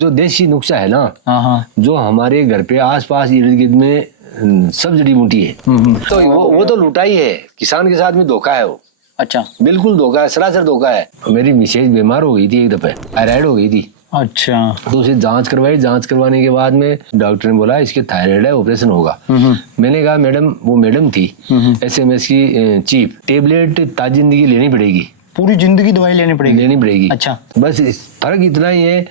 जो देसी नुस्खा है ना, हाँ, जो हमारे घर पे आसपास इर्द गिर्द में सब जड़ी बूटी है, तो वो तो लुटाई है, किसान के साथ में धोखा है वो। अच्छा, बिल्कुल धोखा है, सरासर धोखा है। मेरी मिसेज बीमार हो गई थी, एक दफे थायराइड हो गई थी। अच्छा, तो उसे जांच करवाई, जांच करवाने के बाद में डॉक्टर ने बोला इसके थायराइड है, ऑपरेशन होगा। मैंने कहा मैडम, वो मैडम थी SMS की चीफ, टेबलेट ताजी जिंदगी लेनी पड़ेगी, पूरी जिंदगी दवाई लेनी पड़ेगी। अच्छा, बस फर्क इतना ही है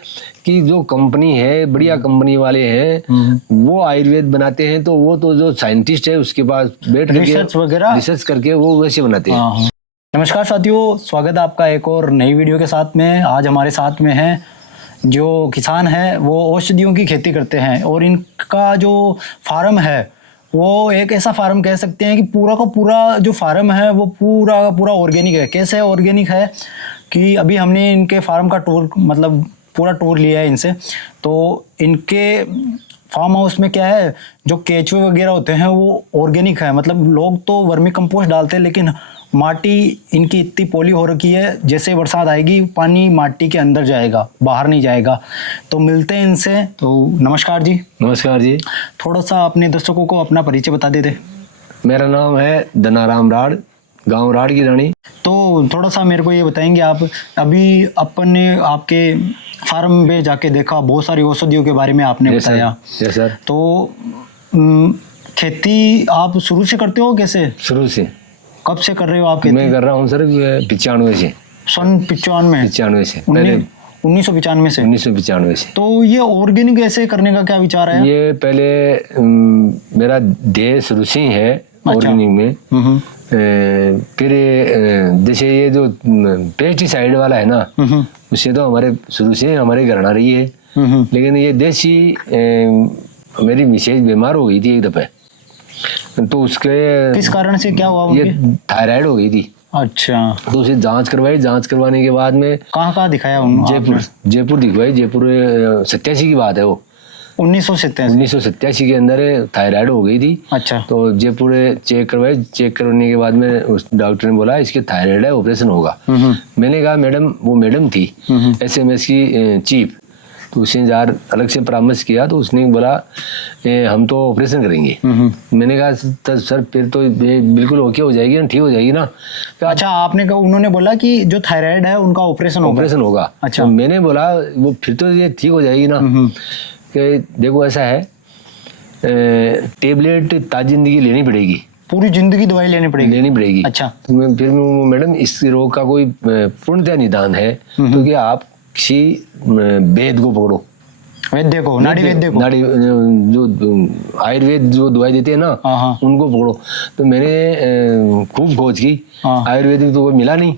कि जो कंपनी है, बढ़िया कंपनी वाले हैं, वो आयुर्वेद बनाते हैं, तो वो तो जो साइंटिस्ट है उसके पास बैठ रिसर्च करके वो वैसे बनाते हैं। नमस्कार साथियों, स्वागत है आपका एक और नई वीडियो के साथ में। आज हमारे साथ में है जो किसान है, वो औषधियों की खेती करते हैं और इनका जो फार्म है वो एक ऐसा फार्म कह सकते हैं कि पूरा का पूरा जो फार्म है वो पूरा का पूरा ऑर्गेनिक है। कैसे ऑर्गेनिक है कि अभी हमने इनके फार्म का टूर, मतलब पूरा टूर लिया है इनसे। तो इनके फार्म हाउस में क्या है, जो केचुए वगैरह होते हैं वो ऑर्गेनिक है। मतलब लोग तो वर्मी कंपोस्ट डालते हैं, लेकिन माटी इनकी इतनी पोली हो रखी है, जैसे बरसात आएगी पानी माटी के अंदर जाएगा, बाहर नहीं जाएगा। तो मिलते हैं इनसे। तो नमस्कार जी। नमस्कार जी। थोड़ा सा अपने दर्शकों को अपना परिचय बता देते। मेरा नाम है धनाराम राड़, गांव राड़ की रानी। तो थोड़ा सा मेरे को ये बताएंगे आप, अभी अपन ने आपके फार्म में जाके देखा, बहुत सारी औषधियों के बारे में आपने बताया। Yes sir. तो खेती आप शुरू से करते हो? कैसे शुरू से? कब से कर रहे हो आप खेती? मैं कर रहा हूँ सर 95 से। सन 95 से पहले 1995 से। 1995 से। तो ये ऑर्गेनिक ऐसे करने का क्या विचार है? ये पहले मेरा ध्येय शुरू से ही है ऑर्गेनिक में। फिर जैसे ये जो पेस्टिसाइड वाला है ना, उससे तो हमारे शुरू से हमारे घराना रही है। लेकिन ये देसी, मेरी मिसेज बीमार हो गई थी एक दफे, तो उसके किस कारण से क्या हुआ? ये थायराइड हो गई थी। अच्छा, तो उसे जांच करवाई, जांच करवाने के बाद में कहाँ दिखाया? जयपुर दिखवाई। जयपुर 87 की बात है वो, 1987 के अंदर थायराइड हो गई थी। अच्छा, तो जयपुर चेक करवाई, चेक करवाने के बाद में उस डॉक्टर ने बोला इसके थायराइड है, ऑपरेशन होगा। मैंने कहा मैडम, वो मैडम थी SMS की चीफ, तो उसने जार अलग से परामर्श किया, तो उसने बोला हम तो ऑपरेशन करेंगे। मैंने कहा सर फिर तो बिल्कुल ओके हो जाएगी ना, ठीक हो जाएगी ना। अच्छा, आपने कहा, उन्होंने बोला कि जो थायराइड है उनका ऑपरेशन होगा। अच्छा, तो मैंने बोला वो फिर तो ये ठीक हो जाएगी ना। कि देखो ऐसा है, टेबलेट ताजी जिंदगी लेनी पड़ेगी, पूरी जिंदगी दवाई लेनी पड़ेगी। अच्छा, तो फिर मैडम इस रोग का कोई पूर्णतः निदान है, तो कि आप किसी वैद्य को पकड़ो, वैद्य को, नाड़ी जो आयुर्वेद जो दवाई देते हैं ना, उनको पकड़ो। तो मैंने खूब खोज की, आयुर्वेदिक तो कोई मिला नहीं।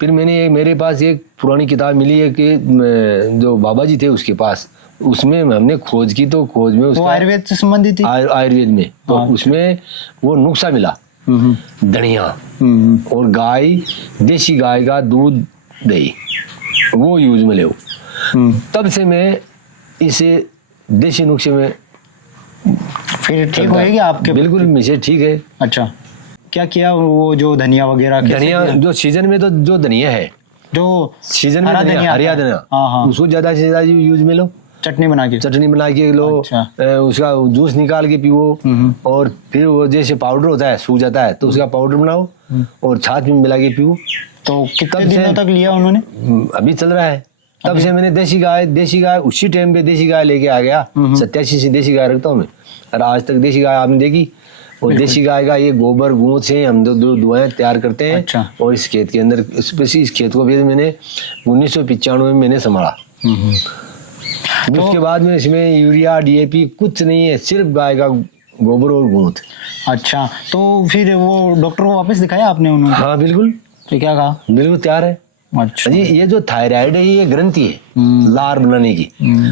फिर मेरे पास एक पुरानी किताब मिली है कि जो बाबा जी थे उसके पास, उसमें हमने खोज की, तो खोज में उसका आयुर्वेद से संबंधित थी, आयुर्वेद में। तो उसमें वो नुस्खा मिला, धनिया और गाय, देसी गाय का दूध, दही, वो यूज में ले। तब से मैं इसे देसी नुस्खे में फिर ठीक होएगी आपके? बिल्कुल, मुझे ठीक है। अच्छा, क्या किया? वो जो धनिया वगैरह, धनिया जो सीजन में, तो जो धनिया है, जो सीजन में हरिया धनिया, उसको ज्यादा से ज्यादा यूज में लो, चटनी बना के लो। अच्छा। उसका जूस निकाल के पियो, और फिर वो जैसे पाउडर होता है, सूख जाता है, तो उसका पाउडर बनाओ और छाछ में मिला के पियो। तो कितने दिनों तक लिया उन्होंने? अभी चल रहा है। तब से मैंने देसी गाय उसी टाइम पे देसी गाय लेके आ गया। 87 से देसी गाय रखता हूँ मैं, और आज तक देसी गाय आपने देखी। और देसी गाय का ये गोबर गूंथ से हम दो दवाएं तैयार करते हैं। अच्छा। और इस खेत के अंदर, इस खेत को भी मैंने 1995 में मैंने संभाला। तो उसके बाद में इसमें यूरिया DAP कुछ नहीं है, सिर्फ गाय का गोबर और गूंथ। अच्छा, तो फिर वो डॉक्टर को वापस दिखाया आपने उन्होंने? हाँ बिल्कुल। तो क्या कहा? बिल्कुल तैयार है। अच्छा जी, ये जो थायराइड है ये ग्रंथि है लार बनाने की।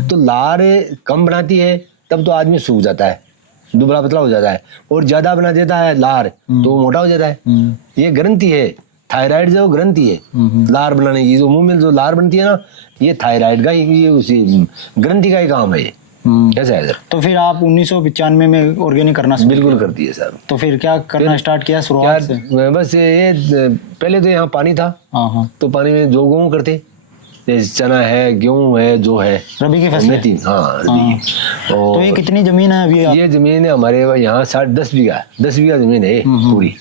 तो लार कम बनाती है तब तो आदमी सूख जाता है, दुबला पतला हो जाता है, और ज्यादा बना देता है लार तो मोटा हो जाता है। ये ग्रंथि है, थायराइड जो ग्रंथि है लार बनाने की, जो मुंह में जो लार बनती है ना, ये थायराइड का ही, उसी ग्रंथि का ही काम है ये। कैसा है सर? तो फिर आप 1995 में ऑर्गेनिक करना बिल्कुल कर दिए सर। तो फिर क्या करना स्टार्ट किया शुरुआत से? बस ये पहले तो यहाँ पानी था, तो पानी में जो गेहूं करते, जैसे चना है, गेहूं है, जो है रबी की फसलें। तीन, हाँ रबी की। तो ये कितनी जमीन है अभी ये जमीन है हमारे यहाँ 10 बीघा, 10 बीघा जमीन है पूरी।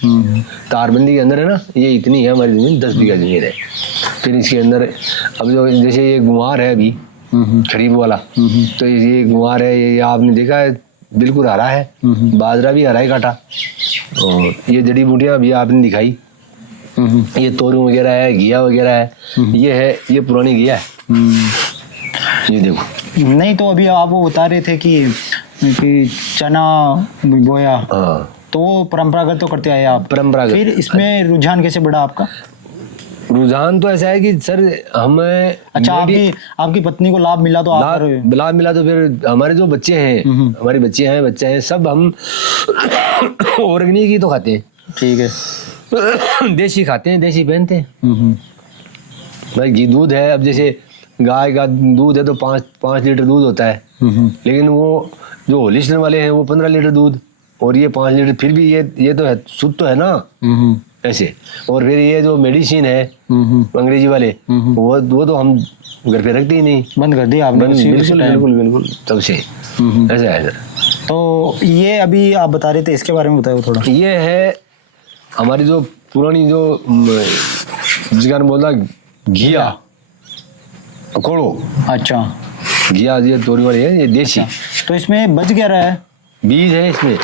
तारबंदी के अंदर है ना, ये इतनी है हमारी जमीन, 10 बीघा जमीन है। फिर इसके अंदर अब जो जैसे ये गुआर है अभी खरीफ वाला, तो ये गुआर है, ये आपने देखा है बिल्कुल हरा है, बाजरा भी हरा ही काटा। और ये जड़ी बूटियां अभी आपने दिखाई, ये तोरू वगैरह है, घिया वगैरह है, ये पुरानी घिया है, ये देखो। नहीं तो अभी आप वो बता रहे थे कि चना बोया, हाँ तो वो परंपरागत तो करते आए आप। परंपरागत। फिर इसमें रुझान कैसे बढ़ा आपका? रुझान तो ऐसा है कि सर हमें अच्छा, आपकी पत्नी को लाभ मिला तो आप लाभ मिला, तो फिर हमारे जो बच्चे हैं, हमारे बच्चे हैं सब हम ऑर्गेनिक ही तो खाते हैं। ठीक है। देसी खाते हैं, देसी पहनते हैं भाई। घी दूध है, अब जैसे गाय का दूध है तो 5 लीटर दूध होता है, लेकिन वो जो होलिस्टर वाले हैं वो 15 लीटर दूध, और ये 5 लीटर। फिर भी ये तो है, शुद्ध तो है ना ऐसे। और फिर ये जो मेडिसिन है अंग्रेजी वाले, वो तो हम घर पे रखते ही नहीं, बंद कर दिया आपने? बिल्कुल तब से ऐसा है सर। तो ये अभी आप बता रहे थे, इसके बारे में बताओ थोड़ा। ये है हमारी जो पुरानी जो जिसका बोलता घिया कोड़ो। अच्छा, घिया ये तोरी वाली है, ये देसी। तो इसमें बच क्या रहा है? बीज है इसमें।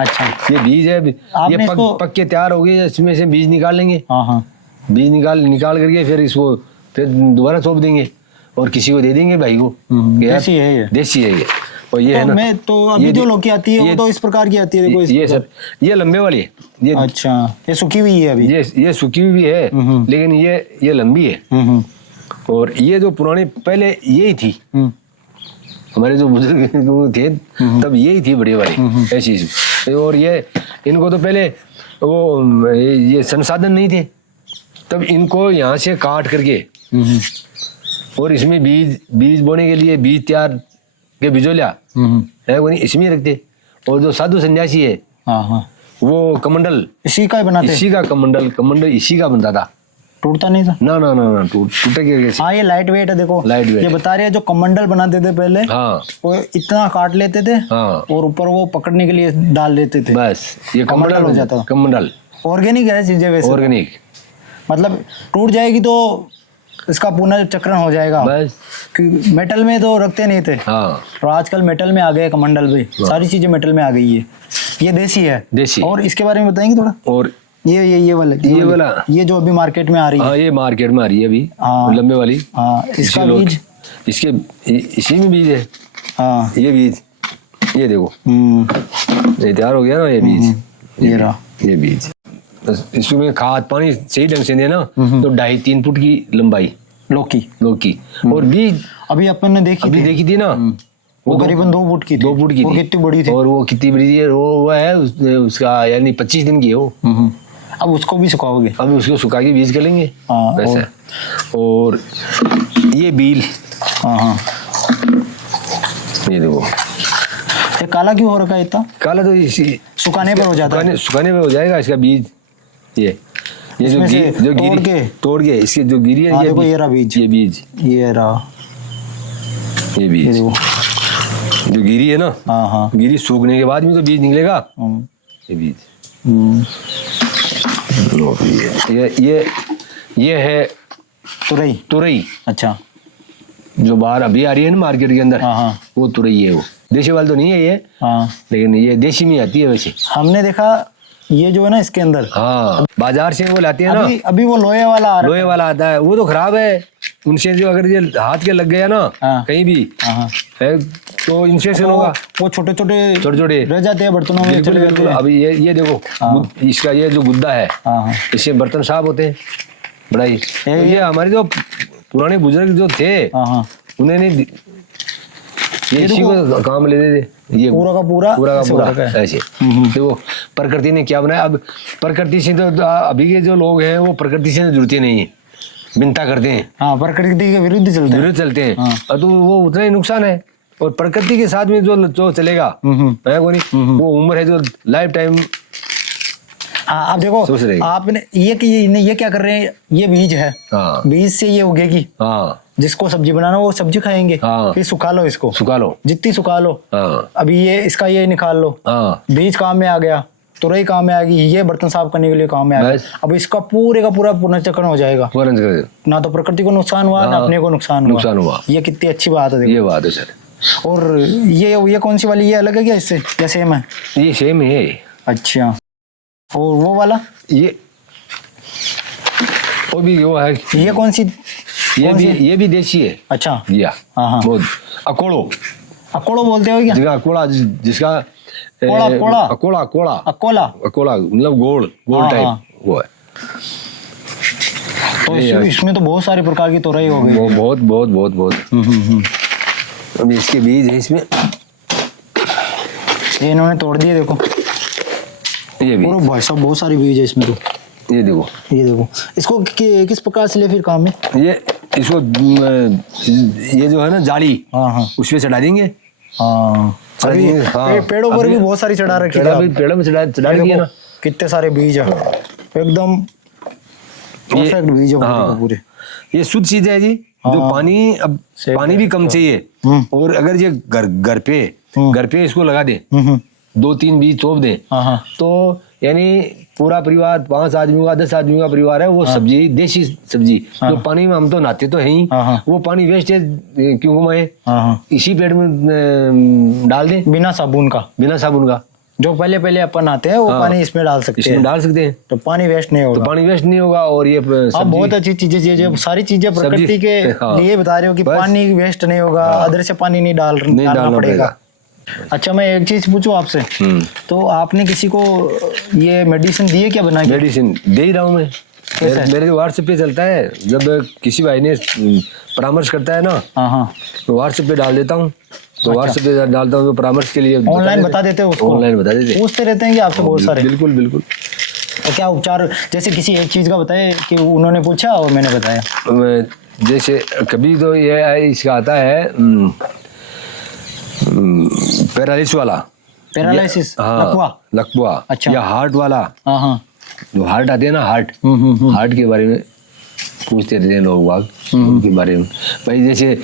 अच्छा, ये बीज है, ये पक के तैयार हो गई, इसमें से बीज निकाल लेंगे। हाँ, बीज निकाल करके फिर इसको फिर दोबारा सौंप देंगे और किसी को दे देंगे भाई को। देसी है ये? देसी है ये। और ये तो है ना, मैं तो अभी जो लौकी आती है वो तो इस प्रकार की आती है, देखो ये सर, ये लंबे वाली है ये। अच्छा, ये सूखी हुई है अभी? ये सूखी हुई है, लेकिन ये लंबी है। और ये जो पुराने पहले यही थी, हमारे जो बुजुर्ग थे तब यही थी बड़ी वाली ऐसी। और ये इनको तो पहले वो ये संसाधन नहीं थे, तब इनको यहाँ से काट करके और इसमें बीज बोने के लिए बीज तैयार के बिजोलिया है वो नहीं इसमें रखते। और जो साधु सन्यासी है वो कमंडल इसी का बनाते, इसी का कमंडल इसी का बनता था। टूटता नहीं था? ना टूटे कैसे? हाँ, ये लाइट वेट है, देखो लाइट वेट। ये बता रहे हैं जो कमंडल बनाते थे पहले, हाँ, वो इतना काट लेते थे, हाँ, और ऊपर वो पकड़ने के लिए डाल देते थे, बस ये कमंडल हो जाता। कमंडल ऑर्गेनिक है चीजें वैसे, ऑर्गेनिक। मतलब टूट जाएगी तो इसका पुनर्चक्रण हो जाएगा बस। मेटल में तो रखते नहीं थे, हाँ, और आजकल मेटल में आ गए, कमंडल में सारी चीजें मेटल में आ गई है। ये देसी है, देसी। और इसके बारे में बताएंगे थोड़ा? और ये वाला ये जो अभी मार्केट में आ रही है। हाँ, ये मार्केट में आ रही है अभी, हाँ, लंबे वाली। हाँ, इसका बीज इसके इसी में बीज है। हाँ, ये बीज, ये देखो ये तैयार हो गया ना, ये बीज, ये रहा ये बीज। इसमें खाद पानी सही ढंग से देना तो 2.5-3 फुट की लंबाई लौकी। और बीज अभी अपन ने देखी थी ना, वो करीबन 2 फुट की थी। 2 फुट की और थी। कितनी बड़ी थी? और वो कितनी बड़ी थी? वो है उसका यानी 25 दिन की है वो। अब उसको भी सुखाओगे? अब उसको सुखा के बीज कर लेंगे। वैसा। और ये बील, हाँ, ये देखो ये काला क्यों हो रखा है इतना? काला तो इसी सुखाने पर हो जाता है। सुखाने पर हो जाएगा इसका बीज। ये जो तोड़ के इसके जो गिरी है, ये रहा बीज, ये बीज, ये रहा ये बीज जो गिरी है ना। हाँ, गिरी सूखने के बाद में तो बीज निकलेगा। ये बीज, ये है तुरई। अच्छा, जो बाहर अभी आ रही है ना मार्केट के अंदर, वो तुरई है। वो देशी वाली तो नहीं है ये, लेकिन ये देशी में आती है वैसे। हमने देखा ये जो है ना इसके अंदर, हाँ, बाजार से वो लाते हैं ना। अभी वो लोहे वाला आता है, वो तो खराब है। उनसे जो अगर ये हाथ के लग गया ना कहीं भी है तो इन्फेक्शन होगा। वो छोटे छोटे रह जाते हैं बर्तनों में, चले जाते हैं। अभी ये देखो इसका ये जो गुद्दा है, इससे बर्तन साफ होते हैं बड़ा ही। ये हमारे जो पुराने बुजुर्ग जो थे उन्हें नहीं ये इसी को काम लेते थे। ये पूरा का पूरा ऐसे। देखो प्रकृति ने क्या बनाया। अब प्रकृति से तो अभी के जो लोग हैं वो प्रकृति से जुड़ते नहीं है, बिनता करते हैं। हाँ, प्रकृति के विरुद्ध चलते हैं। तो वो उतना ही नुकसान है। और प्रकृति के साथ में जो चलेगा वो उम्र है जो लाइफ टाइम हाँ अब देखो सोच रहे हैं। आपने ये क्या कर रहे हैं, ये बीज है, हाँ बीज से ये उगेगी, हाँ जिसको सब्जी बनाना वो सब्जी खाएंगे, हाँ। फिर सुखा लो इसको, सुखा लो। जितनी सुखा लो। हाँ अभी ये इसका ये निकाल लो, हाँ बीज काम में आ गया, तुरई काम में आ गई, ये बर्तन साफ करने के लिए काम में आ गया। बस। अब इसका पूरे का पूरा पुनर्चक्रण हो जाएगा, फौरन कर दो। ना तो प्रकृति को नुकसान हुआ, ना हाँ, अपने को नुकसान हुआ। ये कितनी अच्छी बात है देखो। ये बात है सर। और ये कौन सी वाली, ये अलग है क्या इससे या सेम है? ये सेम है। अच्छा, और वो वाला ये वो भी वो है। ये कौन सी? ये भी देसी है। अच्छा दिया। हाँ हाँ, बहुत अकोड़ो। अकोड़ो बोलते हो क्या? जिसका अकोड़ा जिसका कोड़ा कोड़ा अकोड़ा कोड़ा अकोला, अकोड़ा मतलब गोल हाँ, टाइप हाँ। वो है। तो इसमें तो बहुत सारे प्रकार की तोरई हो गई। वो बहुत बहुत बहुत बहुत। अब इसके बीज है इसमें, ये इन्होंने तोड़ दिए देखो। ये भी, और भाई साहब बहुत सारी बीज है इसमें तो। ये देखो, ये देखो इसको किस प्रकार से ले फिर काम में? ये इसको ये जो है ना जाली, हाँ हाँ उसमें चढ़ा देंगे। हाँ, अभी हाँ। पेड़ों पर भी बहुत सारी चढ़ा रखी है। पेड़ों में चढ़ा देखो, दिया ना। कितने सारे बीज है, एकदम परफेक्ट बीज है हाँ। पूरे। ये शुद्ध चीज है जी। जो हाँ। पानी, अब पानी भी कम चाहिए, और अगर ये घर पे इसको लगा दे, 2-3 बीज चोप दे, हाँ हाँ तो यानी पूरा परिवार 5 आदमियों का 10 आदमियों का परिवार है, वो सब्जी देसी सब्जी जो पानी में हम तो नहाते तो है ही, हाँ। वो पानी वेस्टेज क्यों घुमाए, हाँ, इसी पेड़ में डाल दें बिना साबुन का। बिना साबुन का। जो पहले अपन आते हैं वो हाँ। पानी इसमें डाल सकते इसमें हैं, डाल सकते हैं, तो पानी वेस्ट नहीं तो होगा। पानी वेस्ट नहीं होगा। और ये आप सब्जी बहुत अच्छी चीजें, जो सारी चीजें प्रकृति के हाँ। लिए बता रहे हो कि बस। पानी वेस्ट नहीं होगा, अदर से पानी नहीं डालना पड़ेगा। अच्छा, मैं एक चीज पूछूं आपसे, तो आपने किसी को ये मेडिसिन दी है क्या बना के? मेडिसिन दे ही रहा हूँ मैं। मेरे व्हाट्सएप पे चलता है, जब किसी भाई ने परामर्श करता है ना, हाँ हाँ, तो व्हाट्सएप पे डाल देता हूँ। तो व्हाट्सएप पे डालता हूँ, तो परामर्श के लिए ऑनलाइन बता देते हो उसको? ऑनलाइन बता देते, पूछते रहते हैं कि आपसे बहुत सारे? बिल्कुल बिल्कुल। और क्या उपचार, जैसे किसी एक चीज का बताए कि उन्होंने पूछा और मैंने बताया? जैसे कभी तो ये इसका आता है पैरालिसिस वाला, पैरालिसिस, लकवा, लकवा, अच्छा। या हार्ट वाला, हाँ हाँ, जो हार्ट आते हैं ना, हार्ट के बारे में पूछते रहते हैं लोग बाग उनके बारे में। भाई जैसे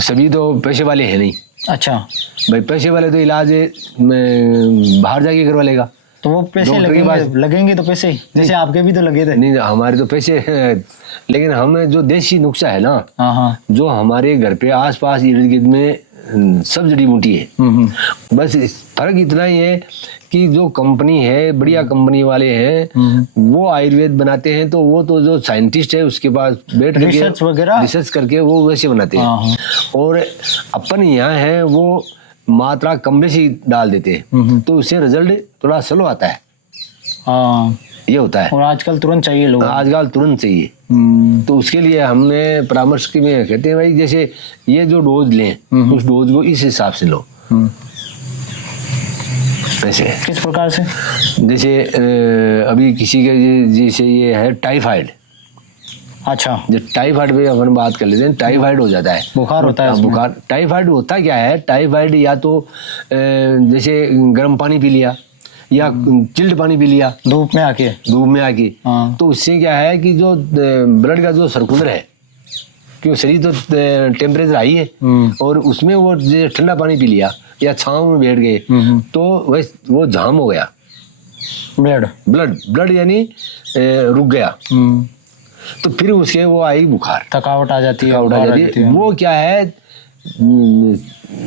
सभी तो पैसे वाले हैं नहीं। अच्छा, भाई पैसे वाले तो इलाज बाहर जाके करवा लेगा, तो वो पैसे लगेंगे तो पैसे, जैसे आपके भी तो लगे थे। नहीं हमारे तो पैसे लेकिन हमें जो देसी नुस्खा है ना, हाँ हाँ, जो हमारे घर पे आसपास इर्द गिर्द में सब जड़ी बूटी है, बस फर्क इतना ही है कि जो कंपनी है, बढ़िया कंपनी वाले हैं, वो आयुर्वेद बनाते हैं, तो वो तो जो साइंटिस्ट है उसके पास बैठ करके रिसर्च करके वो वैसे बनाते हैं। और अपन यहाँ है वो मात्रा कम बेसी डाल देते हैं, तो उससे रिजल्ट थोड़ा स्लो आता है। हाँ, ये होता है। और आजकल तुरंत चाहिए लोग, आजकल तुरंत चाहिए। तो उसके लिए हमने परामर्श के में कहते हैं भाई जैसे ये जो डोज लें, उस डोज को इस हिसाब से लो। ऐसे किस प्रकार से? जैसे अभी किसी के जैसे ये है टाइफाइड। अच्छा, जब टाइफाइड पे अपन बात कर लेते हैं, टाइफाइड हो जाता है, बुखार होता है, बुखार। टाइफाइड होता क्या है, टाइफाइड या तो जैसे गर्म पानी पी लिया या चिल्ड पानी पी लिया धूप में आके, हाँ। तो उससे क्या है कि जो ब्लड का जो सर्कुलर है, क्यों शरीर तो टेम्परेचर हाई है, और उसमें वो ठंडा पानी पी लिया या छांव में बैठ गए, तो वो जाम हो गया, ब्लड यानी रुक गया, तो फिर उसके वो आई बुखार, थकावट आ जाती है। वो क्या है,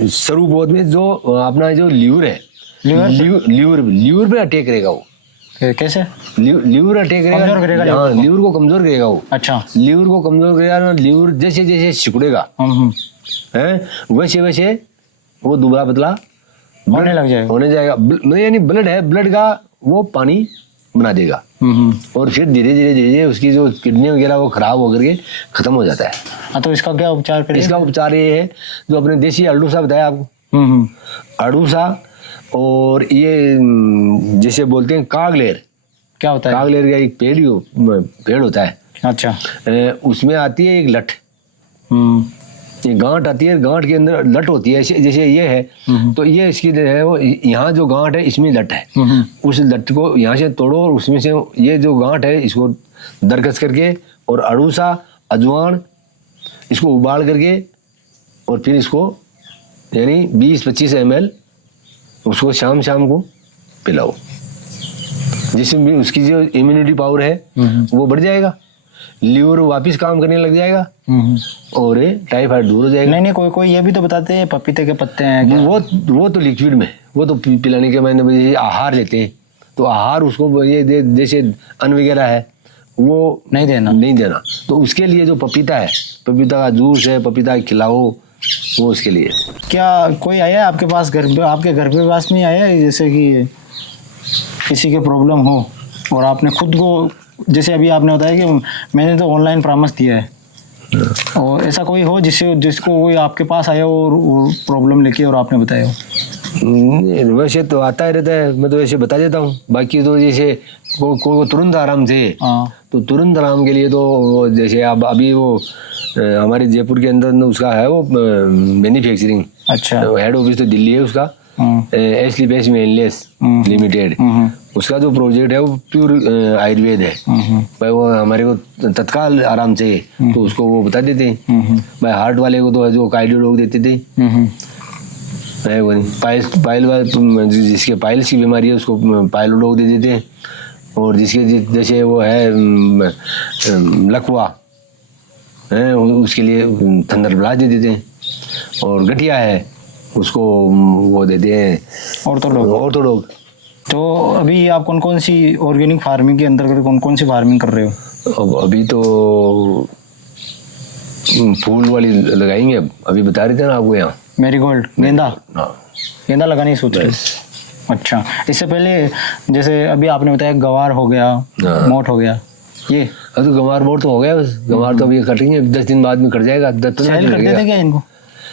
स्वरूप में जो अपना जो लीवर है, लीवर पे अटैक करेगा वो। कैसे? लीवर अटैक करेगा, हाँ, लीवर को कमजोर करेगा वो। अच्छा, लीवर को कमजोर करेगा ना, लीवर जैसे जैसे सिकुड़ेगा है, वैसे वैसे वो दुबला पतला होने जाएगा। यानी ब्लड है, ब्लड का वो पानी बना देगा, और फिर धीरे धीरे उसकी जो किडनी वगैरह वो खराब होकर के खत्म हो जाता है। हाँ, तो इसका क्या उपचार करें? इसका उपचार ये है जो अपने देसी अड़ूसा बताया आपको, अड़ूसा, और ये जैसे बोलते हैं कागलेर। क्या होता है? कागलेर का एक पेड़ होता है। अच्छा, उसमें आती है एक लठ, ये गांठ आती है, गांठ के अंदर लट होती है, जैसे ये है, तो ये इसकी जो है वो यहाँ जो गांठ है इसमें लट है, उस लट को यहाँ से तोड़ो और उसमें से ये जो गांठ है इसको दरकस करके और अड़ूसा अजवान इसको उबाल करके और फिर इसको यानी 20-25 ml उसको शाम शाम को पिलाओ, जिसमें भी उसकी जो इम्यूनिटी पावर है वो बढ़ जाएगा, लीवर वापस काम करने लग जाएगा और टाइफाइड दूर हो जाएगा। नहीं कोई कोई ये भी तो बताते हैं पपीते के पत्ते हैं क्या? वो तो लिक्विड में, वो तो पिलाने के मैंने आहार लेते हैं, तो आहार उसको ये जैसे अन्न वगैरह है वो नहीं देना। तो उसके लिए जो पपीता है, पपीता का जूस है, पपीता खिलाओ, वो उसके लिए। क्या कोई आया है आपके पास आपके घर पे पास में आया है जैसे कि किसी के प्रॉब्लम हो और आपने खुद को, जैसे अभी आपने बताया कि मैंने तो ऑनलाइन परामर्श दिया है, और ऐसा कोई हो जिसको कोई आपके पास आया हो और प्रॉब्लम लेके और आपने बताया हो? वैसे तो आता ही रहता है, मैं तो वैसे बता देता हूँ। बाकी तो जैसे को तुरंत आराम से, तो तुरंत आराम के लिए तो जैसे अब अभी वो हमारे जयपुर के अंदर उसका है वो मैन्युफैक्चरिंग, अच्छा, हेड ऑफिस तो दिल्ली है उसका, एस्लीपेस मेनलेस लिमिटेड, उसका जो प्रोजेक्ट है वो प्योर आयुर्वेद है भाई। वो हमारे को तत्काल आराम चाहिए तो उसको वो बता देते हैं भाई। हार्ट वाले को तो जो कार्डियोलॉग देते थे है वो नहीं, पाइल जिसके पाइल्स की बीमारी है उसको पाइलोलॉग दे देते हैं, और जिसके जैसे वो है लकवा है उसके लिए थंडर ब्लास्ट दे देते हैं, और गठिया है उसको वो देते हैं ऑर्थोडॉग। तो अभी आप कौन कौन सी ऑर्गेनिक फार्मिंग के अंतर्गत कौन कौन सी फार्मिंग कर रहे हो? अब अभी तो फूल वाली लगाएंगे, अभी बता रहे थे ना आपको, यहाँ मैरीगोल्ड, गेंदा लगाने की सोच रहे हैं। अच्छा, इससे पहले जैसे अभी आपने बताया गवार हो गया, मोट हो गया, ये तो गंवार मोट तो हो गया बस। गंवार तो अभी कटेंगे 10 दिन बाद में कट जाएगा। सेल कर देते क्या इनको?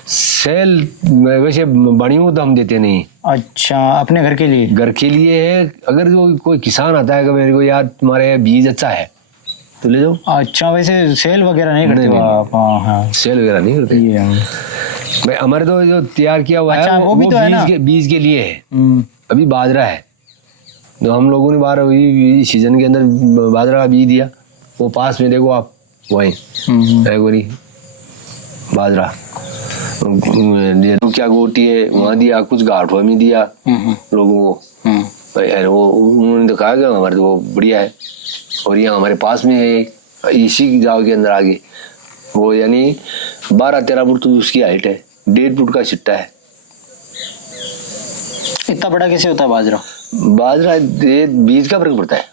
सेल वैसे बड़ियों तो हम देते नहीं। अच्छा, अपने घर के लिए? घर के लिए है। अगर जो कोई किसान आता है कि मेरे को यार तुम्हारे बीज अच्छा है तो ले जाओ। अच्छा, वैसे सेल वगैरह नहीं करते आप? हाँ, सेल वगैरह नहीं करते ये भाई। हमारे तो जो तैयार किया हुआ अच्छा, है वो भी तो है ना, बीज के लिए है। अभी बाजरा है तो हम लोगों ने बार सीजन के अंदर बाजरा का बीज दिया। वो पास में देखो आप, वही है बाजरा, क्या गोटी है वहाँ दिया, कुछ गाठवा में दिया लोगों को। वो उन्होंने तो कहा कि हमारे तो वो बढ़िया है। और यहाँ हमारे पास में है इसी जाओ के अंदर आगे, वो यानी 12-13 फुट तो उसकी हाइट है, 1.5 फुट का छिट्टा है। इतना बड़ा कैसे होता है बाजरा? बाजरा बीज का फर्क पड़ता है।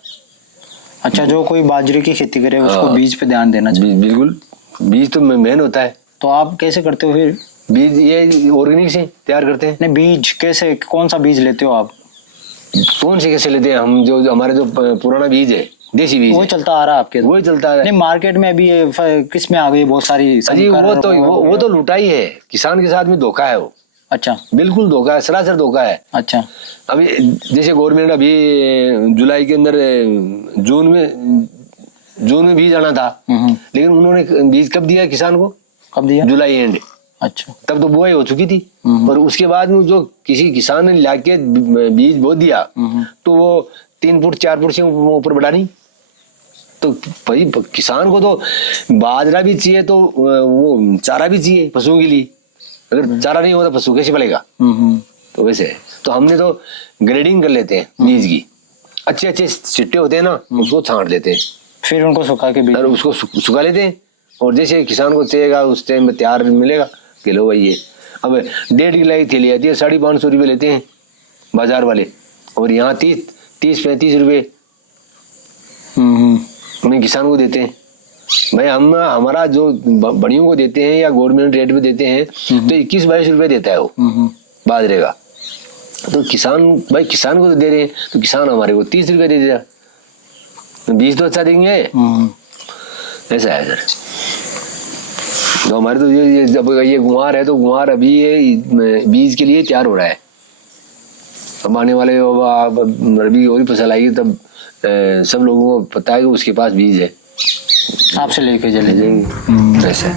अच्छा, जो कोई बाजरे की खेती करे उसको बीज पे ध्यान देना चाहिए। बिल्कुल, बीज तो मेन होता है। तो आप कैसे करते हो फिर बीज? ये ऑर्गेनिक से तैयार करते हैं। नहीं, बीज कैसे, कौन सा बीज लेते हो आप? कौन से कैसे लेते हैं हम? जो हमारे जो पुराना बीज है, देसी बीज, वो चलता आ रहा है आपके? वही चलता है। नहीं, मार्केट में अभी किस में आ गई बहुत सारी वो तो लुटाई है, किसान के साथ में धोखा है वो। अच्छा, बिल्कुल धोखा है, सरासर धोखा है। अच्छा, अभी जैसे गवर्नमेंट अभी जुलाई के अंदर जून में बीज आना था, लेकिन उन्होंने बीज कब दिया किसान को? कब दिया? जुलाई एंड। अच्छा, तब तो बुआई हो चुकी थी। और उसके बाद में जो किसी किसान ने लाके बीज बो दिया तो वो 3 फुट 4 फुट से ऊपर बढ़ा नहीं। तो भाई किसान को तो बाजरा भी चाहिए, तो वो चारा भी चाहिए पशुओं के लिए। अगर चारा नहीं होता पशु कैसे पलेगा? तो वैसे है। तो हमने तो ग्रेडिंग कर लेते हैं बीज की, अच्छे अच्छे छिट्टे होते हैं ना, उसको छांट लेते हैं, फिर उनको सुखा के बीज उसको सुखा लेते हैं। और जैसे किसान को चाहिएगा उस टाइम में तैयार मिलेगा कि लो भाई ये अब 1.5 किलो की थैली आती है, 550 रुपये लेते हैं बाजार वाले, और यहाँ 30-35 रुपये हमें किसान को देते हैं। भाई हम हमारा जो बड़ियों को देते हैं या गवर्नमेंट रेट पे देते हैं तो 21-22 रुपये देता है वो बाजरे का। तो किसान को तो दे रहे हैं, तो किसान हमारे को 30 रुपये दे देगा, बीज तो अच्छा देंगे। ऐसा है सर। तो हमारे तो ये जब ये गुआर है तो गुआर अभी ये बीज के लिए तैयार हो रहा है। अब आने वाले रबी और फसल आएगी तब सब लोगों को पता है कि उसके पास बीज है, आपसे लेके चले जाएंगे। ऐसे